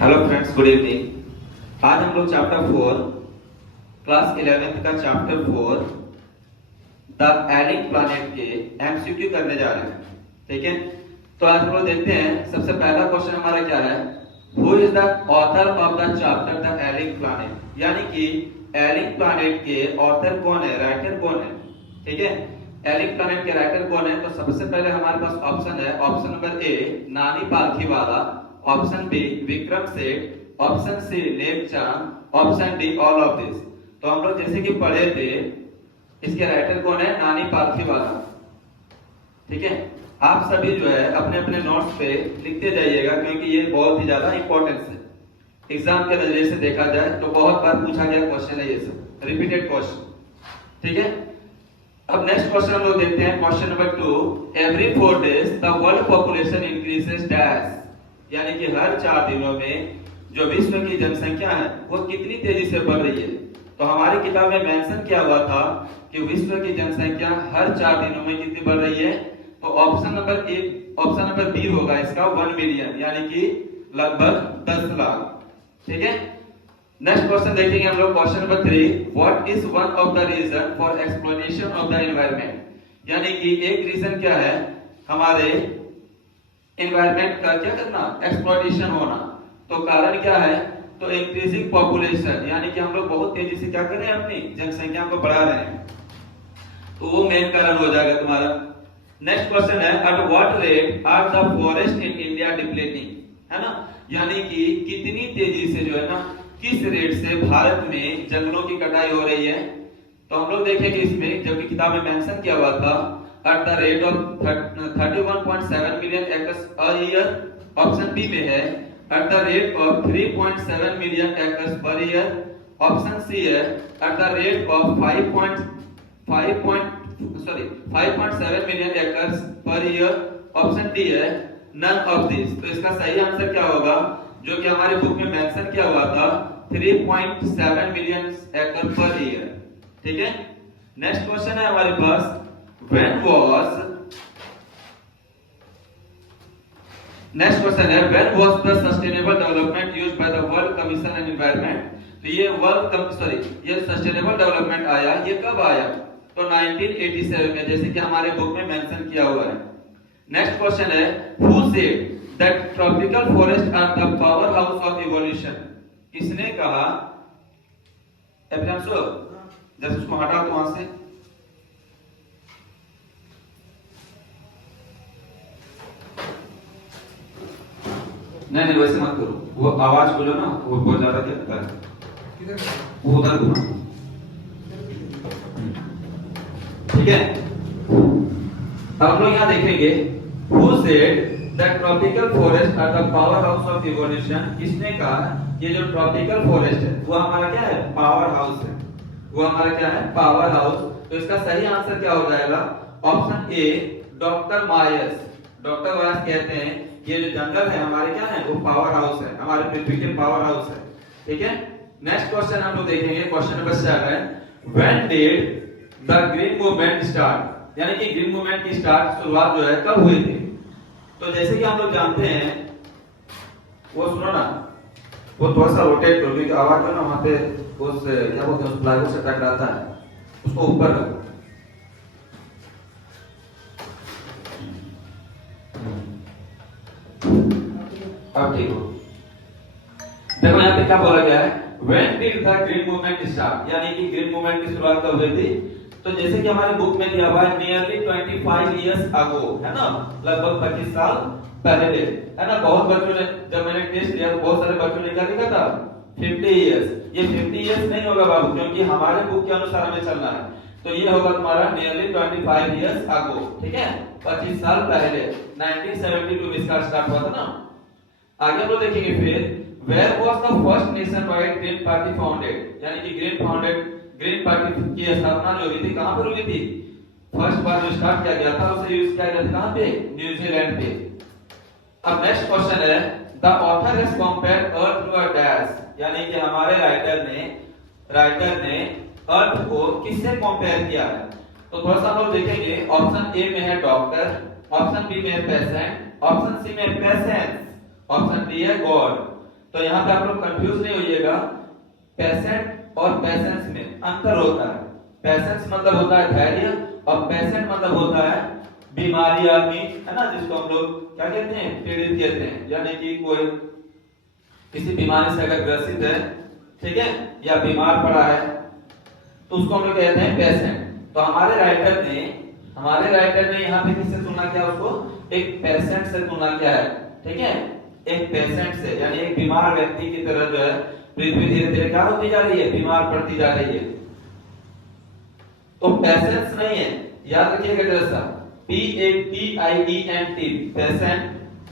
Hello friends, good evening. आज हम लोग चैप्टर 4 क्लास 11th का चैप्टर 4 द एलिक प्लैनेट के एमसीक्यू करने जा रहे हैं। ठीक है, तो आज हम लोग देखते हैं। सबसे पहला क्वेश्चन हमारा क्या है, who is the author of the chapter the ailing planet, यानी कि एलिक प्लैनेट के ऑथर कौन है, राइटर कौन है। ठीक है, एलिक प्लैनेट के राइटर कौन है। तो सबसे पहले हमारे पास ऑप्शन है, option number A Nani Palkhivala, option B Vikram Seth, option C नेपचांद, option D all of this. तो हम लोग जैसे कि पढ़े थे, इसके राइटर कौन है, नानी पालखीवाला। ठीक है, आप सभी जो है अपने अपने नोट्स पे लिखते जाइएगा, क्योंकि ये बहुत ही ज्यादा इंपॉर्टेंस है। एग्जाम के नजरिए से देखा जाए तो बहुत बार पूछा गया क्वेश्चन है, ये सब रिपीटेड क्वेश्चन। ठीक है, अब नेक्स्ट क्वेश्चन हम लोग देखते हैं। Question number 2, every 4 days the world population increases dash, यानी कि हर 4 दिनों में जो विश्व की जनसंख्या है वो कितनी तेजी से बढ़ रही है। तो हमारी किताब में मेंशन किया हुआ था कि विश्व की जनसंख्या हर 4 दिनों में कितनी बढ़ रही है। तो ऑप्शन नंबर बी होगा इसका 1 मिलियन, यानी कि लगभग 10 लाख। ठीक है, नेक्स्ट क्वेश्चन देखेंगे हम लोग। Question number 3, what is one of the reason for exploitation of the environment, यानी कि एक रीजन क्या है हमारे एनवायरनमेंट का क्या करना, एक्सप्लॉइटेशन होना। तो कारण क्या है, तो इंक्रीजिंग पॉपुलेशन, यानी कि हम लोग बहुत तेजी से क्या कर रहे हैं, अपनी जनसंख्या को बढ़ा रहे हैं, तो वो मेन कारण हो जाएगा तुम्हारा। नेक्स्ट क्वेश्चन है, at what rate are the forest in India depleting, है ना, यानी कि कितनी तेजी से जो है ना, किस रेट से भारत में जंगलों की कटाई हो रही है। तो हम लोग देखेंगे इसमें, जबकि किताब में मेंशन किया हुआ था at the rate of 31.7 million acres a year, option B में है at the rate of 3.7 million acres per year, option C है at the rate of 5.7 million acres per year, option D है none of this। तो इसका सही answer क्या होगा, जो कि हमारे बुक में मेंशन किया हुआ था 3.7 मिलियन एकड़ पर ईयर। ठीक है, नेक्स्ट क्वेश्चन है हमारे पास, when was the sustainable development used by the World Commission on Environment। तो ये सस्टेनेबल डेवलपमेंट आया, ये कब आया, तो 1987 में, जैसे कि हमारे बुक में मेंशन किया हुआ है। नेक्स्ट क्वेश्चन है, who said that tropical forests are the powerhouse of evolution, किसने कहा, एप्रियांशु जैसे उसको हटा दो वहां से। नहीं वैसे मत करो, वो आवाज को जो ना वो बहुत ज्यादा क्या है, वो उधर घुमा। ठीक है, अब हम लोग यहाँ देखेंगे, who said that tropical forests are the powerhouse of evolution, किसने कहा ये जो ट्रॉपिकल फॉरेस्ट है वो हमारा क्या है, पावर हाउस है, वो हमारा क्या है, पावर हाउस। तो इसका सही आंसर क्या हो जाएगा, option A doctor Myers. Doctor Myers कहते हैं ये जो जंगल है हमारे क्या है, वो पावर हाउस है, हमारे पृथ्वी के पावर हाउस है। ठीक है, नेक्स्ट क्वेश्चन हम लोग देखेंगे। Question number 7, when did the green movement start, यानी कि ग्रीन मूवमेंट की शुरुआत जो है कब हुई थी। तो जैसे कि हम लोग जानते हैं, वो सुनो ना, वो थोड़ा सा रोटेट करो, क्योंकि आवाज जो ना वहां पे उस क्या बोलते हैं, उस प्लाईवुड से टकराता है, उसको ऊपर रखो। अब ठीक हो, देखो यहाँ पे क्या बोला गया है, when did the green movement start, यानी कि ग्रीन मूवमेंट की शुरुआत कब हुई थी। तो जैसे कि हमारे बुक में दिया हुआ है, नियरली 25 इयर्स अगो, है ना, लगभग 25 साल पहले, है ना। बहुत बच्चों ने, जब मैंने टेस्ट लिया तो बहुत सारे बच्चों ने क्या लिखा था, 50 इयर्स। ये 50 इयर्स नहीं होगा बाबू, क्योंकि हमारे बुक के अनुसार हमें चलना है। तो ये होगा तुम्हारा नियरली 25 इयर्स अगो। ठीक है, 25 साल पहले 1972 में इसका स्टार्ट हुआ था ना। आगे हम लोग देखेंगे फिर, where was the first nationwide green party founded, यानी कि ग्रीन पार्टी की स्थापना जो हुई थी कहां पर हुई थी, फर्स्ट बार जो स्टार्ट किया गया था उसे यूज किया गया था कहां पे, न्यूजीलैंड पे। अब नेक्स्ट क्वेश्चन है, the author has compared earth to a dash, यानी कि हमारे राइटर ने अर्थ को किससे कंपेयर किया है। तो थोड़ा सा हम लोग देखेंगे, ऑप्शन ए में है डॉक्टर, ऑप्शन बी में है पेशेंट, ऑप्शन सी में है पेशेंस, ऑप्शन डी है गॉड। तो यहाँ पे आप लोग कंफ्यूज नहीं होइएगा, पेशेंट और पेशेंस में अंतर होता है। पेशेंस मतलब होता है धैर्य और पेशेंट मतलब होता है बीमारी आदमी, है ना, जिसको हम लोग क्या कहते हैं, पीड़ित कहते हैं। यानी कि कोई किसी बीमारी से अगर ग्रसित है, ठीक है, या बीमार पड़ा है, तो उसको हम लोग कहते हैं पेशेंट। तो हमारे राइटर ने यहाँ पे किससे तुलना किया, उसको एक पेशेंट से तुलना किया है, ठीक है, एक पेशेंट से, यानी एक बीमार व्यक्ति की तरह जो है पृथ्वी धीरे धीरे क्या होती जा रही है, बीमार पड़ती जा रही है। तो पेशेंस नहीं है, याद रखिएगा जरा, PATIENT पेशेंट,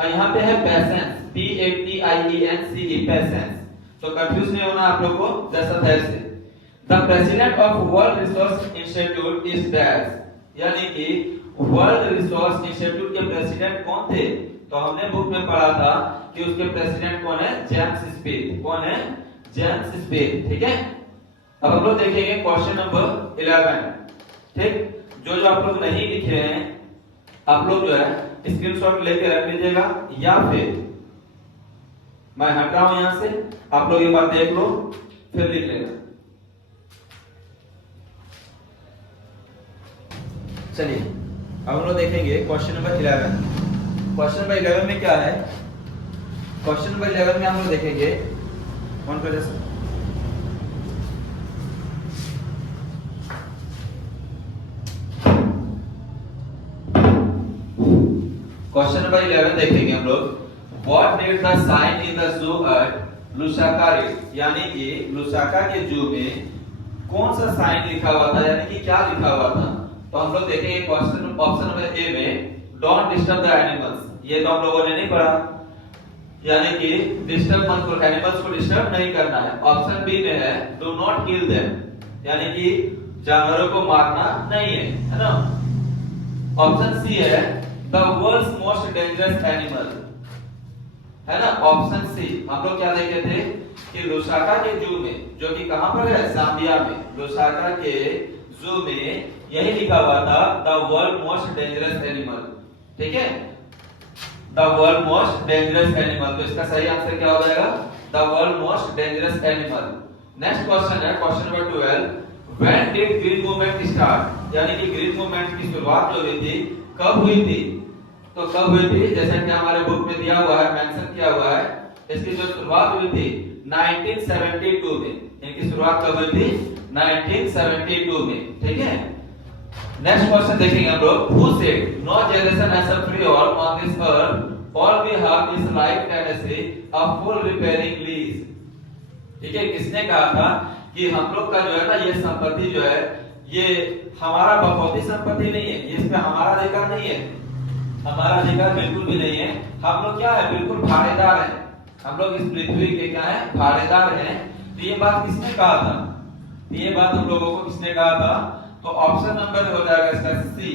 और यहाँ पे है पेशेंस, PATIENCE पेशेंस। तो कंफ्यूज नहीं होना आप लोग को, जैसा से the president of world resource institute is dash, यानी कि वर्ल्ड रिसोर्स इंस्टीट्यूट के प्रेसिडेंट कौन थे, तो हमने बुक में पढ़ा था कि उसके प्रेसिडेंट कौन है, जेम्स स्मिथ। कौन है, जेम्स स्मिथ, ठीक है। अब हम लोग देखेंगे क्वेश्चन नंबर 11, ठीक। जो आप लोग नहीं लिखे हैं, आप लोग जो है स्क्रीनशॉट लेके रख लीजिएगा, या फिर मैं हट रहा हूं यहां से, आप लोग एक बार देख लो फिर लिख लेना। चलिए अब हम लोग देखेंगे क्वेश्चन नंबर 11। क्वेश्चन नंबर 11 में क्या है, क्वेश्चन नंबर 11 में हम लोग देखेंगे कौन कर जैसा क्वेश्चन नंबर 11 देखेंगे हम लोग, what did the sign in the zoo at Lusaka read, यानी कि लुसाका के जू में कौन सा साइन लिखा हुआ था, यानी कि क्या लिखा हुआ था। तो हम लोग देखेंगे क्वेश्चन ऑप्शन नंबर ए में डोंट डिस्टर्ब द एनिमल्स, ये तो हम लोगों ने नहीं पढ़ा, यानी कि डिस्टर्ब मत करो, एनिमल्स को डिस्टर्ब नहीं करना है। ऑप्शन बी में है डू नॉट किल देम, यानी कि जानवरों को मारना नहीं है ना। ऑप्शन सी है the world's most dangerous animal, है ना। ऑप्शन सी हम लोग क्या देखे थे कि लुसाका के जू में, जो कि कहां पर है, जाम्बिया में, लुसाका के जू में यही लिखा हुआ था the world most dangerous animal, ठीक है, the world most dangerous animal. तो इसका सही आंसर क्या हो जाएगा, the world most dangerous animal. Next question है question number 12, when did green movement start, यानी कि ग्रीन मूवमेंट की शुरुआत जो हुई थी कब हुई थी, तो कब हुई थी, जैसा कि हमारे बुक में दिया हुआ है, मेंशन किया हुआ है, इसकी जो शुरुआत हुई थी 1972 में, इनकी शुरुआत कब हुई थी, 1972 में, ठीक है। नेक्स्ट क्वेश्चन देखेंगे हम लोग, who said no generation has a freehold on this earth, all we have is life tenancy a full repairing lease, ठीक है। किसने कहा था कि हम लोग का जो है ना ये संपत्ति जो है ये हमारा बखौती संपत्ति नहीं है, इस पे हमारा अधिकार नहीं है, हमारा अधिकार बिल्कुल भी नहीं है। हम लोग क्या है, बिल्कुल भाड़ेदार हैं, हम लोग इस पृथ्वी के क्या है, भाड़ेदार हैं। तो ये बात किसने कहा था, ये बात हम लोगों को किसने कहा था, तो ऑप्शन नंबर हो जाएगा इसका सी,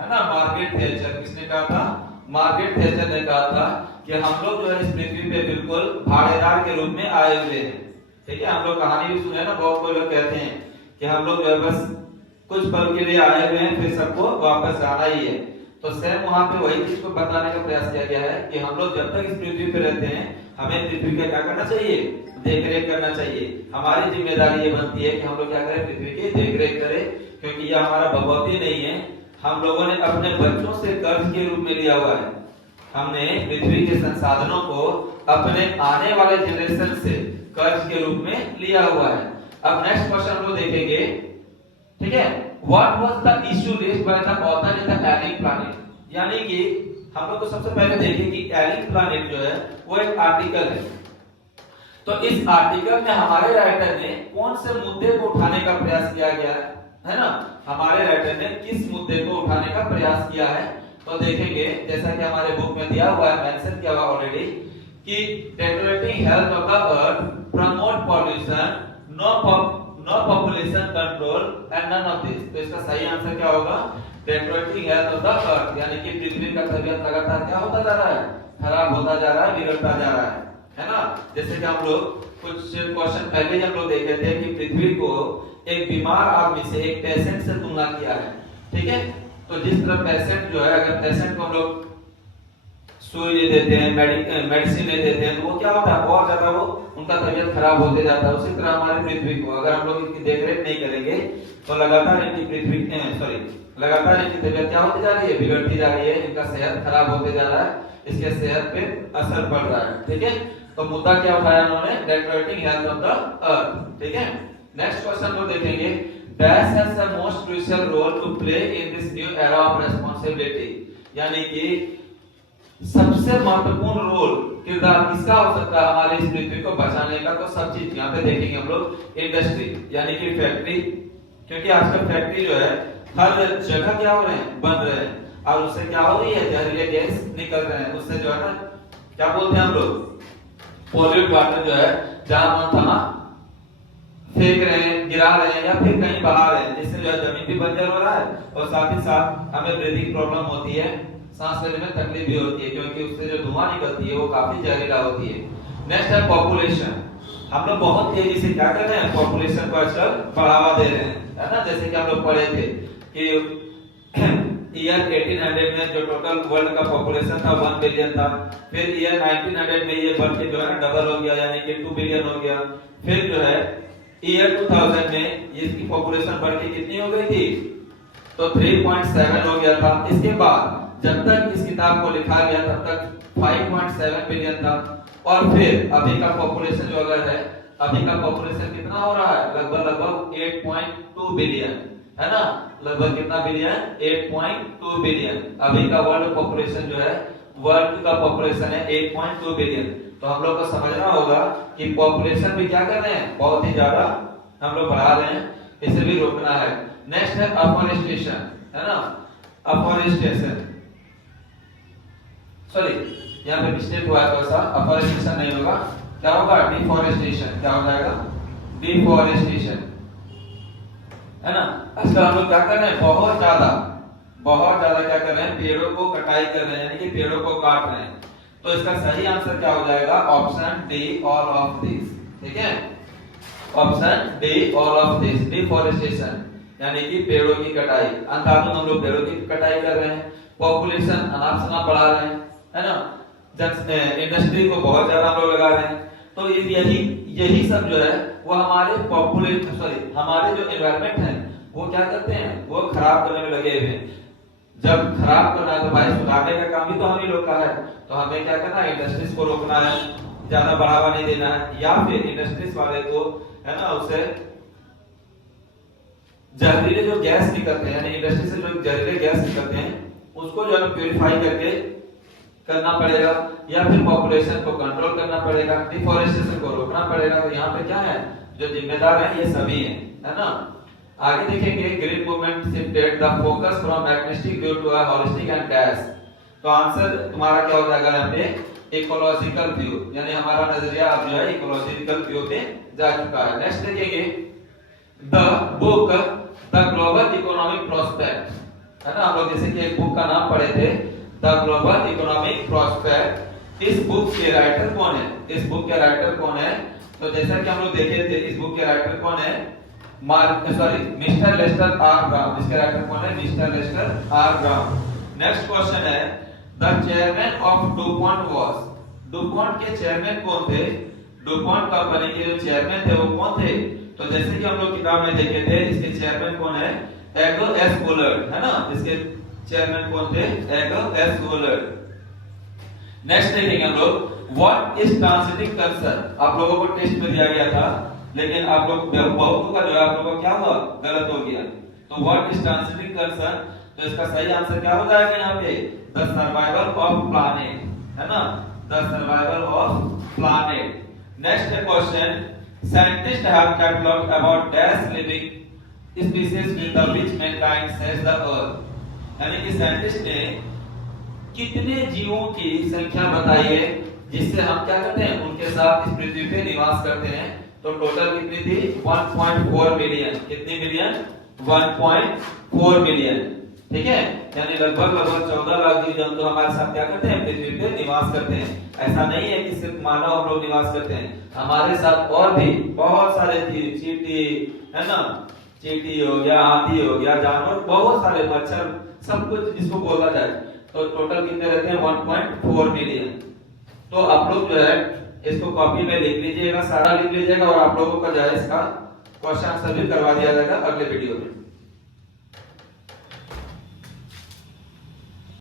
है ना, मार्गरेट थैचर। किसने कहा था, मार्गरेट थैचर ने कहा था कि हम लोग जो है इस पृथ्वी पे बिल्कुल भाड़ेदार के रूप में आए हुए हैं, ठीक है। हम लोग कहानी भी सुने ना, बहुत लोग कहते हैं कि हम लोग जो है बस कुछ पल के लिए आए हुए हैं, फिर सबको वापस जाना ही है। तो सेम वहां पे वही चीज को बताने का प्रयास किया गया है कि हम लोग जब तक इस पृथ्वी पे रहते हैं, हमें पृथ्वी का क्या करना चाहिए, देखरेख करना चाहिए। हमारी जिम्मेदारी ये बनती है कि हम लोग क्या करें, पृथ्वी की देखरेख करें, क्योंकि यह हमारा भगवती नहीं है, हम लोगों ने अपने बच्चों से कर्ज के रूप में लिया हुआ है। हमने पृथ्वी के संसाधनों को अपने आने वाले जनरेशन से कर्ज के रूप में लिया हुआ है। अब नेक्स्ट क्वेश्चन हम लोग देखेंगे, ठीक है, what was the issue raised by the author in the ailing planet, यानी कि हम लोग तो सबसे पहले देखें कि एलिक प्लैनेट जो है वो एक आर्टिकल है। तो इस आर्टिकल में हमारे राइटर ने कौन से मुद्दे को उठाने का प्रयास किया गया है ना, हमारे राइटर ने किस मुद्दे को उठाने का प्रयास किया है। तो देखेंगे जैसा कि हमारे बुक में दिया हुआ है, मेंशन किया हुआ ऑलरेडी, कि deteriorating health of the earth, promote pollution, no population control and none of this. तो इसका सही आंसर क्या होगा, deteriorating health of the earth, यानी कि पृथ्वी का तबीयत लगातार क्या होता जा रहा है, खराब होता जा रहा है, बिगड़ता जा रहा है ना। जैसे कि हम लोग कुछ क्वेश्चन पहले हम लोग देखे थे कि पृथ्वी को एक बीमार आदमी से, एक पेशेंट से तुलना किया है, ठीक है। तो जिस तरह पेशेंट जो है, अगर पेशेंट को हम लोग सुई ले देते हैं, मेडिसिन ले देते हैं, तो वो क्या होता है और ज्यादा वो उनका तबीयत खराब होते जाता है। उसी तरह हमारी पृथ्वी को अगर हम लोग इसकी देखरेख नहीं करेंगे तो लगातार इनकी तबीयत क्या होती जा रही है, बिगड़ती जा रही है, इनका सेहत खराब होते जा रहा है, इसके सेहत पे असर पड़ रहा है। ठीक है, तो मुद्दा क्या उठाया उन्होंने, deteriorating health of the earth. ठीक है, नेक्स्ट क्वेश्चन को देखेंगे, dash has the most crucial role to play in this new era of responsibility, यानी कि सबसे महत्वपूर्ण रोल किरदार किसका हो सकता है हमारे इस पृथ्वी को बचाने का। तो सब चीज यहाँ पे देखेंगे हम लोग, इंडस्ट्री यानी कि फैक्ट्री, क्योंकि आजकल फैक्ट्री जो है हर जगह क्या हो रहे हैं, बन रहे हैं, और उससे क्या हो रही है, जहरीले गैस निकल रहे हैं, उससे जो है ना क्या बोलते हैं हम लोग, पॉल्यूट वाटर जो है जहां मन तहां फेंक रहे हैं, गिरा रहे हैं या फिर कहीं बहा रहे हैं, जिससे जो है जमीन भी बंजर हो रहा है और साथ ही साथ हमें ब्रीदिंग प्रॉब्लम होती है, सांस लेने में तकलीफ भी होती है, क्योंकि उससे जो धुआं निकलती है वो काफी जहरीला होती है। नेक्स्ट है पॉपुलेशन, हम लोग बहुत तेजी से क्या कर रहे हैं, पॉपुलेशन को आजकल बढ़ावा दे रहे हैं, है ना। जैसे कि हम लोग पढ़े थे कि ईयर 1800 में जो टोटल वर्ल्ड का पॉपुलेशन था 1 बिलियन था, फिर ईयर 1900 में ये बढ़ के जो है डबल हो गया, यानी कि 2 बिलियन हो गया, फिर जो है ईयर 2000 में इसकी पॉपुलेशन बढ़ के कितनी हो गई थी, तो 3.7 हो गया था। इसके बाद जब तक इस किताब को लिखा गया तब तक 5.7 बिलियन था, और फिर अभी का पॉपुलेशन जो अगर है, अभी का पॉपुलेशन कितना हो रहा है, लगभग 8.2 बिलियन, है ना, लगभग कितना बिलियन, 8.2 बिलियन। अभी का वर्ल्ड पॉपुलेशन जो है, वर्ल्ड का पॉपुलेशन है 8.2 बिलियन। तो हम लोग को समझना होगा कि पॉपुलेशन भी क्या कर रहे हैं, बहुत ही ज्यादा हम लोग बढ़ा रहे हैं, इसे भी रोकना है। नेक्स्ट है अफॉरेस्टेशन, है ना, अफॉरेस्टेशन, सॉरी यहाँ पे मिस्टेक हुआ है थोड़ा सा, अफॉरेस्टेशन नहीं होगा, क्या होगा, डिफॉरेस्टेशन, क्या हो जाएगा, डिफॉरेस्टेशन, है ना। आजकल हम लोग क्या कर रहे हैं, बहुत ज्यादा क्या कर रहे हैं, पेड़ों को कटाई कर रहे हैं, यानी कि पेड़ों को काट रहे हैं। तो इसका सही आंसर क्या हो जाएगा, option D, all of this. ठीक है, option D, all of this, deforestation यानी कि पेड़ों की कटाई, अंधाधुंध हम लोग पेड़ों की कटाई कर रहे हैं, पॉपुलेशन अनाप शनाप बढ़ा रहे हैं, है ना, इंडस्ट्री को बहुत ज्यादा हम लोग लगा रहे हैं। तो यही सब जो है वो हमारे हमारे जो एनवायरनमेंट है वो क्या करते हैं, वो खराब करने में लगे हुए हैं। जब खराब करना है तो भाई सुधारने का काम भी तो हम ही लोग का है, तो हमें क्या करना है, इंडस्ट्रीज को रोकना है, ज्यादा बढ़ावा नहीं देना है, या फिर इंडस्ट्रीज वाले को, है ना, उसे जहरीले जो गैस निकलते हैं, यानी इंडस्ट्री से जो जहरीले गैस निकलते हैं उसको जो है प्यूरिफाई करके करना पड़ेगा, या फिर पॉपुलेशन को कंट्रोल करना पड़ेगा, डिफॉरेस्टेशन को रोकना पड़ेगा। तो यहाँ पे क्या है, जो जिम्मेदार है ये सभी हैं, है ना। आगे देखेंगे, green movement shifted the focus from magnetic view to a holistic and dash. तो आंसर तुम्हारा क्या हो जाएगा यहाँ पे, इकोलॉजिकल व्यू, यानी हमारा नजरिया अब जो है इकोलॉजिकल व्यू पे जा चुका है। नेक्स्ट देखेंगे, the book the global economic prospect, है ना, हम लोग जैसे कि एक बुक का नाम पढ़े थे, द ग्लोबल इकोनॉमिक प्रोस्पेक्ट। इस बुक के राइटर कौन है, इस बुक के राइटर कौन है, तो जैसा कि हम लोग देखे थे इस बुक के राइटर कौन है, मिस्टर लेस्टर आर ब्राउन। इसके राइटर कौन है, mister Lester R Brown. Next question है, the chairman of DuPont was, DuPont के चेयरमैन कौन थे, डुपॉन्ट कंपनी के जो चेयरमैन थे वो कौन थे। तो जैसे कि हम लोग किताब में देखे थे, इसके चेयरमैन कौन है, एगो एस बुलर्ड, है ना, इसके चेयरमैन कौन थे, एगो एस बुलर्ड। नेक्स्ट देखेंगे हम लोग, व्हाट इज ट्रांसिटिंग कर्सर। आप लोगों को टेस्ट में दिया गया था, लेकिन आप लोग बहुतों का जो है आप लोगों का क्या हुआ, गलत हो गया। तो व्हाट इज ट्रांसिटिंग कर्सर, तो इसका सही आंसर क्या हो जाएगा यहाँ पे, द सर्वाइवल ऑफ प्लैनेट, है ना, the survival of planet. Next question, scientist have catalogued about dash living species with the which Mankind shares the earth, यानी कि साइंटिस्ट ने कितने जीवों की संख्या बताई है जिससे हम क्या करते हैं, उनके साथ इस पृथ्वी पे निवास करते हैं। तो टोटल कितनी थी, 1.4 मिलियन, कितनी मिलियन, 1.4 मिलियन। ठीक है, यानी लगभग 14 लाख जीव जंतु हमारे साथ क्या करते हैं, पृथ्वी पे निवास करते हैं। ऐसा नहीं है कि सिर्फ मानव हम लोग निवास करते हैं, हमारे साथ और भी बहुत सारे जीव, चींटी, है ना, चींटी हो गया, हाथी हो गया, जानवर, बहुत सारे, मच्छर, सब कुछ जिसको बोला जाए। तो टोटल कितने रहते हैं 1.4 मिलियन। तो आप लोग जो है इसको कॉपी में लिख लीजिएगा, सारा लिख लीजिएगा और आप लोगों का जो है इसका क्वेश्चन आंसर भी करवा दिया जाएगा अगले वीडियो में।